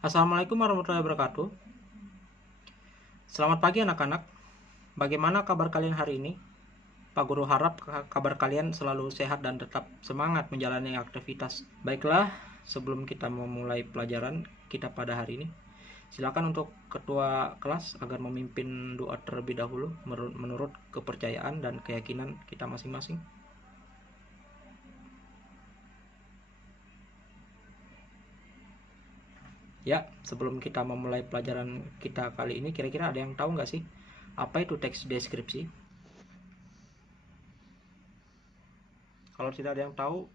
Assalamualaikum warahmatullahi wabarakatuh. Selamat pagi anak-anak. Bagaimana kabar kalian hari ini? Pak Guru harap kabar kalian selalu sehat dan tetap semangat menjalani aktivitas. Baiklah, sebelum kita memulai pelajaran kita pada hari ini, silakan untuk ketua kelas agar memimpin doa terlebih dahulu menurut kepercayaan dan keyakinan kita masing-masing. Ya, sebelum kita memulai pelajaran kita kali ini, kira-kira ada yang tahu nggak sih apa itu teks deskripsi? Kalau tidak ada yang tahu,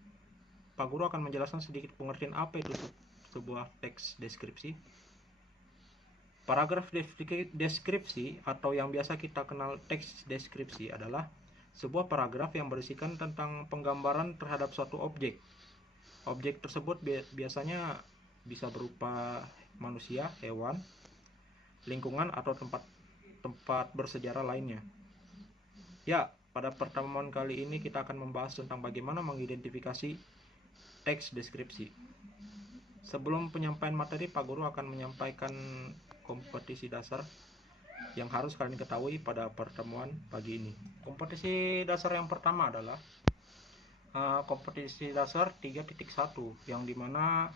Pak Guru akan menjelaskan sedikit pengertian apa itu sebuah teks deskripsi. Paragraf deskripsi atau yang biasa kita kenal teks deskripsi adalah sebuah paragraf yang berisikan tentang penggambaran terhadap suatu objek. Objek tersebut biasanya bisa berupa manusia, hewan, lingkungan, atau tempat bersejarah lainnya. Ya, pada pertemuan kali ini kita akan membahas tentang bagaimana mengidentifikasi teks deskripsi. Sebelum penyampaian materi, Pak Guru akan menyampaikan kompetisi dasar yang harus kalian ketahui pada pertemuan pagi ini. Kompetisi dasar yang pertama adalah kompetisi dasar 3.1 yang dimana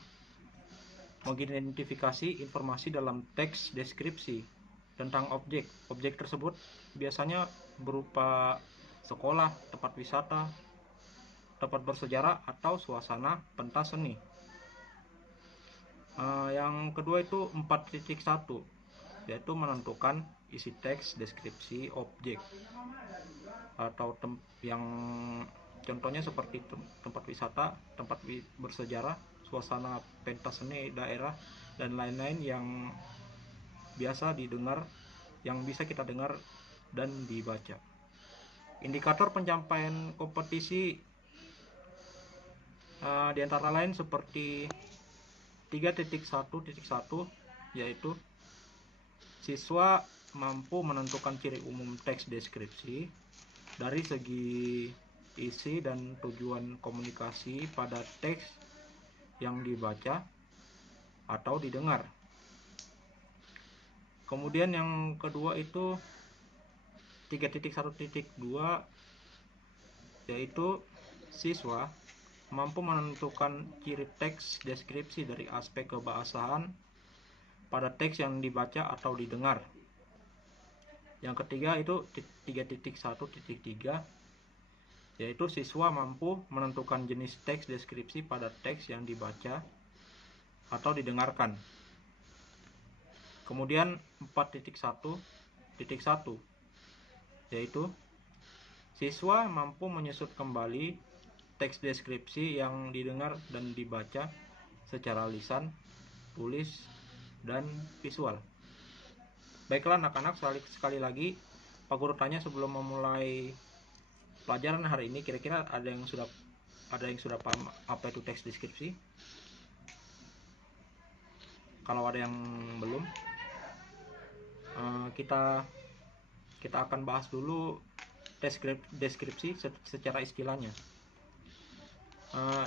mengidentifikasi informasi dalam teks deskripsi tentang objek. Objek tersebut biasanya berupa sekolah, tempat wisata, tempat bersejarah, atau suasana pentas seni. Yang kedua itu 4.1, yaitu menentukan isi teks deskripsi objek atau yang contohnya seperti tempat wisata, tempat bersejarah, suasana pentas seni daerah, dan lain-lain yang biasa didengar, yang bisa kita dengar dan dibaca. Indikator pencapaian kompetisi di antara lain seperti 3.1.1, yaitu siswa mampu menentukan ciri umum teks deskripsi dari segi isi dan tujuan komunikasi pada teks yang dibaca atau didengar. Kemudian yang kedua itu 3.1.2, yaitu siswa mampu menentukan ciri teks deskripsi dari aspek kebahasaan pada teks yang dibaca atau didengar. Yang ketiga itu 3.1.3, yaitu siswa mampu menentukan jenis teks deskripsi pada teks yang dibaca atau didengarkan. Kemudian 4.1.1, yaitu siswa mampu menyusun kembali teks deskripsi yang didengar dan dibaca secara lisan, tulis, dan visual. Baiklah anak-anak, sekali lagi Pak Guru tanya sebelum memulai pelajaran hari ini, kira-kira ada yang sudah paham apa itu teks deskripsi? Kalau ada yang belum, kita akan bahas dulu deskripsi secara istilahnya.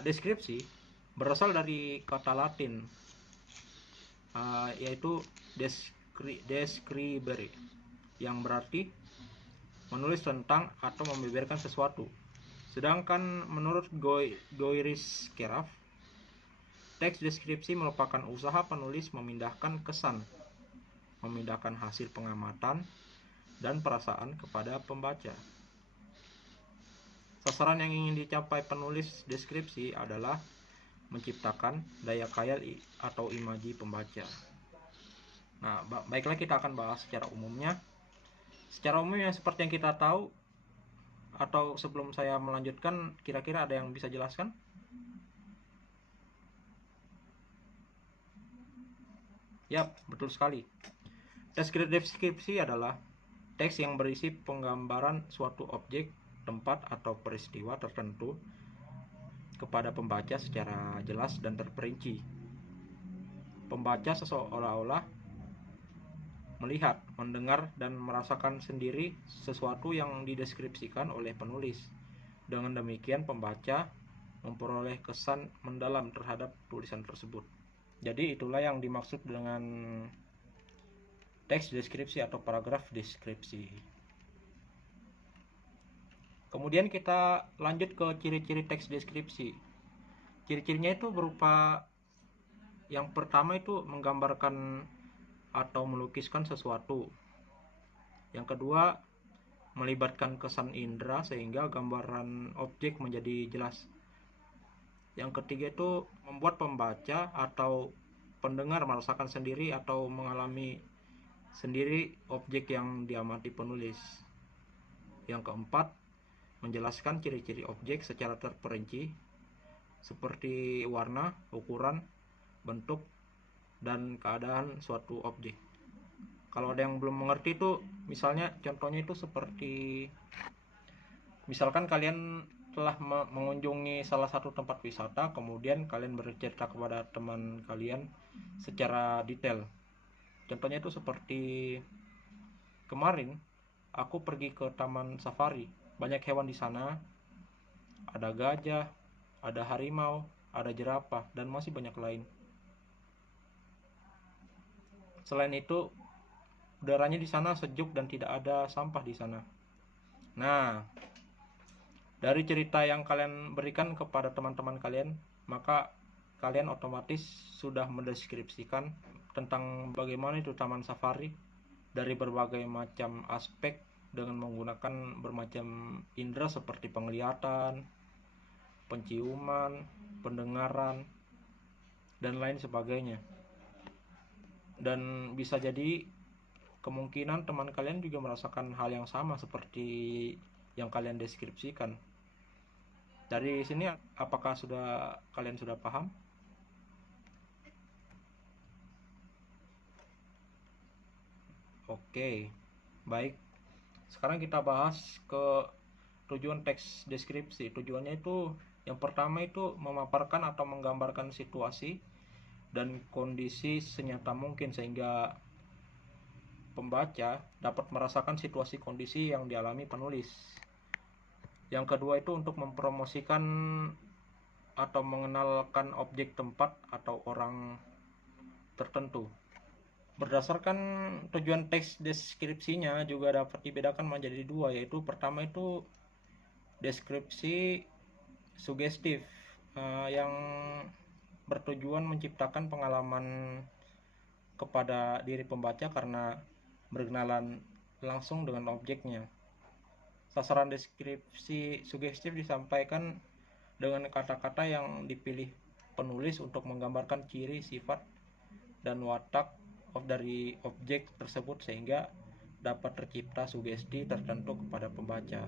Deskripsi berasal dari kata Latin yaitu describere, yang berarti menulis tentang atau membeberkan sesuatu. Sedangkan menurut Goiris Keraf, teks deskripsi merupakan usaha penulis memindahkan kesan, memindahkan hasil pengamatan dan perasaan kepada pembaca. Sasaran yang ingin dicapai penulis deskripsi adalah menciptakan daya khayal atau imaji pembaca. Nah, baiklah kita akan bahas secara umumnya. Secara umumnya seperti yang kita tahu, atau sebelum saya melanjutkan, kira-kira ada yang bisa jelaskan? Yap, betul sekali. Deskripsi adalah teks yang berisi penggambaran suatu objek, tempat, atau peristiwa tertentu kepada pembaca secara jelas dan terperinci. Pembaca seolah-olah melihat, mendengar, dan merasakan sendiri sesuatu yang dideskripsikan oleh penulis. Dengan demikian, pembaca memperoleh kesan mendalam terhadap tulisan tersebut. Jadi itulah yang dimaksud dengan teks deskripsi atau paragraf deskripsi. Kemudian kita lanjut ke ciri-ciri teks deskripsi. Ciri-cirinya itu berupa, yang pertama itu menggambarkan atau melukiskan sesuatu. Yang kedua, melibatkan kesan indera sehingga gambaran objek menjadi jelas. Yang ketiga itu membuat pembaca atau pendengar merasakan sendiri atau mengalami sendiri objek yang diamati penulis. Yang keempat, menjelaskan ciri-ciri objek secara terperinci seperti warna, ukuran, bentuk, dan keadaan suatu objek. Kalau ada yang belum mengerti itu, misalnya contohnya itu seperti, misalkan kalian telah mengunjungi salah satu tempat wisata, kemudian kalian bercerita kepada teman kalian secara detail. Contohnya itu seperti, kemarin aku pergi ke taman safari, banyak hewan di sana, ada gajah, ada harimau, ada jerapah, dan masih banyak lain. Selain itu, udaranya di sana sejuk dan tidak ada sampah di sana. Nah, dari cerita yang kalian berikan kepada teman-teman kalian, maka kalian otomatis sudah mendeskripsikan tentang bagaimana itu taman safari dari berbagai macam aspek dengan menggunakan bermacam indera seperti penglihatan, penciuman, pendengaran, dan lain sebagainya. Dan bisa jadi kemungkinan teman kalian juga merasakan hal yang sama seperti yang kalian deskripsikan. Dari sini apakah kalian sudah paham? Oke, baik. Sekarang kita bahas ke tujuan teks deskripsi. Tujuannya itu, yang pertama itu memaparkan atau menggambarkan situasi dan kondisi senyata mungkin sehingga pembaca dapat merasakan situasi kondisi yang dialami penulis. Yang kedua itu untuk mempromosikan atau mengenalkan objek, tempat, atau orang tertentu. Berdasarkan tujuan teks deskripsinya juga dapat dibedakan menjadi dua, yaitu pertama itu deskripsi sugestif, yang bertujuan menciptakan pengalaman kepada diri pembaca karena berkenalan langsung dengan objeknya. Sasaran deskripsi sugestif disampaikan dengan kata-kata yang dipilih penulis untuk menggambarkan ciri, sifat, dan watak dari objek tersebut sehingga dapat tercipta sugesti tertentu kepada pembaca.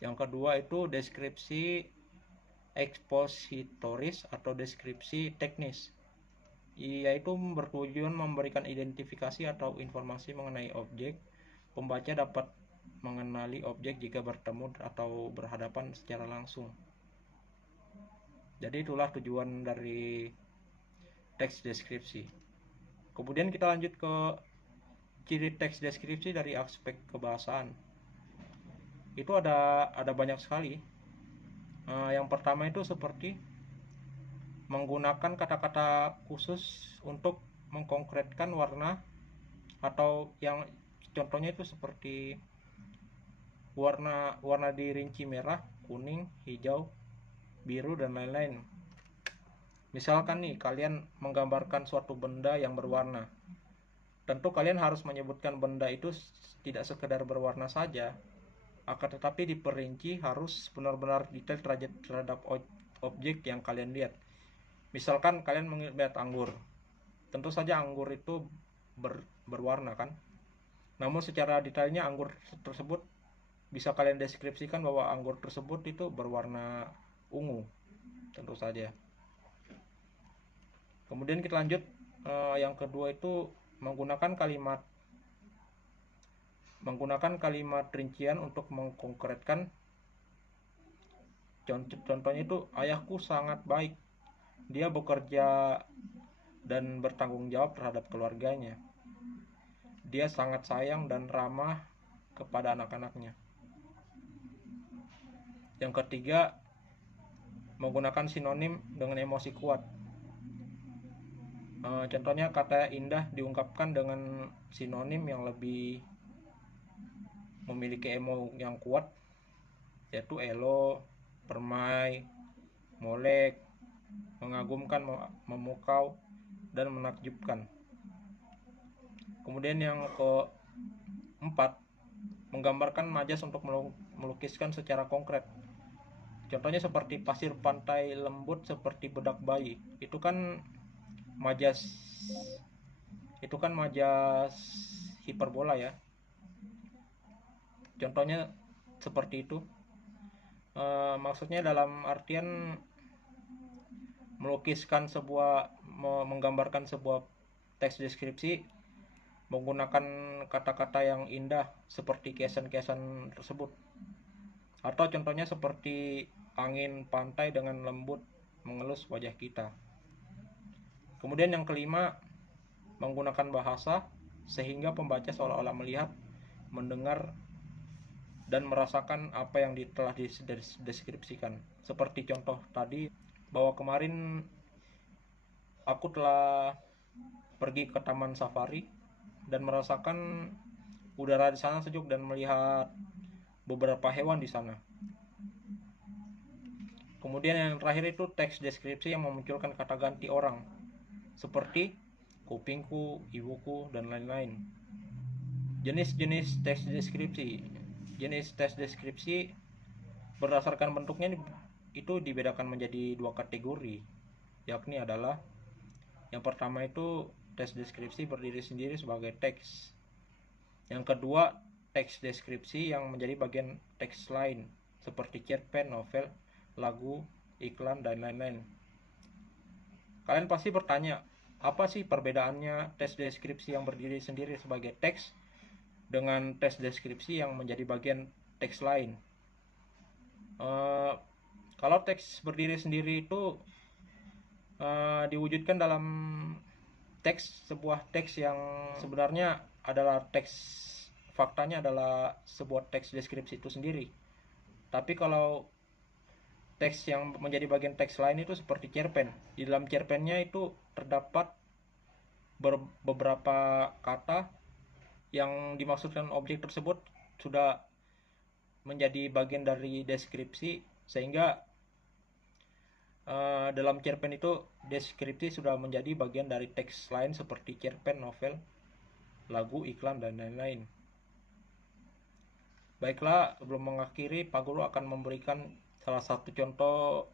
Yang kedua itu deskripsi ekspositoris atau deskripsi teknis, yaitu bertujuan memberikan identifikasi atau informasi mengenai objek. Pembaca dapat mengenali objek jika bertemu atau berhadapan secara langsung. Jadi itulah tujuan dari teks deskripsi. Kemudian kita lanjut ke ciri teks deskripsi dari aspek kebahasaan. Itu ada banyak sekali. Yang pertama itu seperti menggunakan kata-kata khusus untuk mengkonkretkan warna, atau yang contohnya itu seperti warna dirinci merah, kuning, hijau, biru, dan lain-lain. Misalkan nih, kalian menggambarkan suatu benda yang berwarna. Tentu kalian harus menyebutkan benda itu tidak sekedar berwarna saja, akan tetapi diperinci harus benar-benar detail terhadap objek yang kalian lihat. Misalkan kalian melihat anggur, tentu saja anggur itu berwarna kan. Namun secara detailnya anggur tersebut bisa kalian deskripsikan bahwa anggur tersebut itu berwarna ungu, tentu saja. Kemudian kita lanjut, yang kedua itu menggunakan kalimat rincian untuk mengkonkretkan. Contohnya itu, ayahku sangat baik, dia bekerja dan bertanggung jawab terhadap keluarganya, dia sangat sayang dan ramah kepada anak-anaknya. Yang ketiga, menggunakan sinonim dengan emosi kuat. Contohnya kata indah diungkapkan dengan sinonim yang lebih memiliki emo yang kuat, yaitu elo, permai, molek, mengagumkan, memukau, dan menakjubkan. Kemudian yang keempat, menggambarkan majas untuk melukiskan secara konkret. Contohnya seperti pasir pantai lembut seperti bedak bayi. Itu kan majas hiperbola ya. Contohnya seperti itu. Maksudnya dalam artian menggambarkan sebuah teks deskripsi menggunakan kata-kata yang indah seperti kesan-kesan tersebut. Atau contohnya seperti angin pantai dengan lembut mengelus wajah kita. Kemudian yang kelima, menggunakan bahasa sehingga pembaca seolah-olah melihat, mendengar, dan merasakan apa yang telah dideskripsikan. Seperti contoh tadi, bahwa kemarin aku telah pergi ke taman safari dan merasakan udara di sana sejuk dan melihat beberapa hewan di sana. Kemudian yang terakhir itu teks deskripsi yang memunculkan kata ganti orang, seperti kupingku, ibuku, dan lain-lain. Jenis-jenis teks deskripsi. Jenis teks deskripsi berdasarkan bentuknya itu dibedakan menjadi dua kategori, yakni adalah yang pertama itu teks deskripsi berdiri sendiri sebagai teks. Yang kedua, teks deskripsi yang menjadi bagian teks lain seperti cerpen, novel, lagu, iklan, dan lain-lain. Kalian pasti bertanya, apa sih perbedaannya teks deskripsi yang berdiri sendiri sebagai teks dengan teks deskripsi yang menjadi bagian teks lain? Kalau teks berdiri sendiri itu diwujudkan dalam sebuah teks yang sebenarnya adalah faktanya adalah sebuah teks deskripsi itu sendiri. Tapi kalau teks yang menjadi bagian teks lain itu seperti cerpen. Di dalam cerpennya itu terdapat beberapa kata yang dimaksudkan objek tersebut sudah menjadi bagian dari deskripsi, sehingga dalam cerpen itu deskripsi sudah menjadi bagian dari teks lain seperti cerpen, novel, lagu, iklan, dan lain-lain. Baiklah, sebelum mengakhiri, Pak Guru akan memberikan salah satu contoh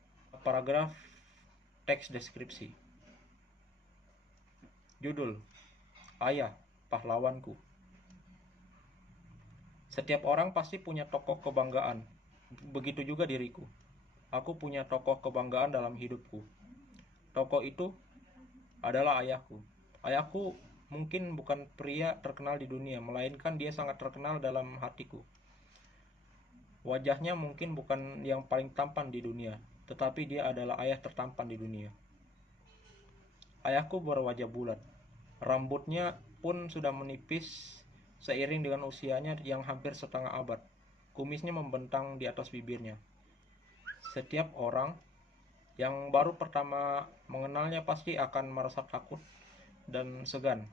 paragraf teks deskripsi. Judul: Ayah, Pahlawanku. Setiap orang pasti punya tokoh kebanggaan. Begitu juga diriku. Aku punya tokoh kebanggaan dalam hidupku. Tokoh itu adalah ayahku. Ayahku mungkin bukan pria terkenal di dunia, melainkan dia sangat terkenal dalam hatiku. Wajahnya mungkin bukan yang paling tampan di dunia, tetapi dia adalah ayah tertampan di dunia. Ayahku berwajah bulat. Rambutnya pun sudah menipis seiring dengan usianya yang hampir setengah abad. Kumisnya membentang di atas bibirnya. Setiap orang yang baru pertama mengenalnya pasti akan merasa takut dan segan.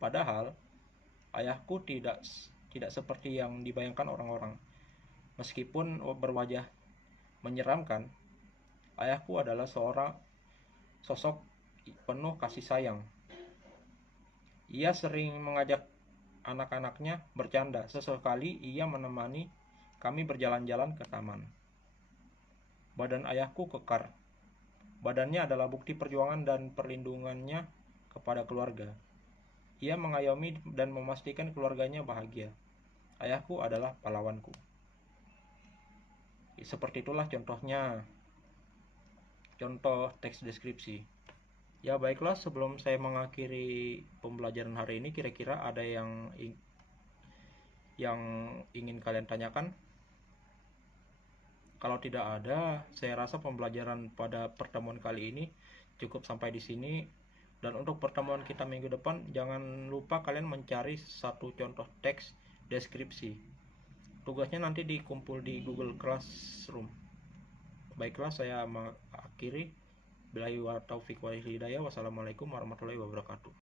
Padahal ayahku tidak seperti yang dibayangkan orang-orang. Meskipun berwajah menyeramkan, ayahku adalah seorang sosok penuh kasih sayang. Ia sering mengajak anak-anaknya bercanda. Sesekali ia menemani kami berjalan-jalan ke taman. Badan ayahku kekar. Badannya adalah bukti perjuangan dan perlindungannya kepada keluarga. Ia mengayomi dan memastikan keluarganya bahagia. Ayahku adalah pahlawanku. Seperti itulah contohnya. Contoh teks deskripsi. Ya baiklah, sebelum saya mengakhiri pembelajaran hari ini, kira-kira ada yang ingin kalian tanyakan? Kalau tidak ada, saya rasa pembelajaran pada pertemuan kali ini cukup sampai di sini. Dan untuk pertemuan kita minggu depan, jangan lupa kalian mencari satu contoh teks deskripsi. Tugasnya nanti dikumpul di Google Classroom. Baiklah, saya mengakhiri. Billahi wa taufiq wal hidayah. Wassalamualaikum warahmatullahi wabarakatuh.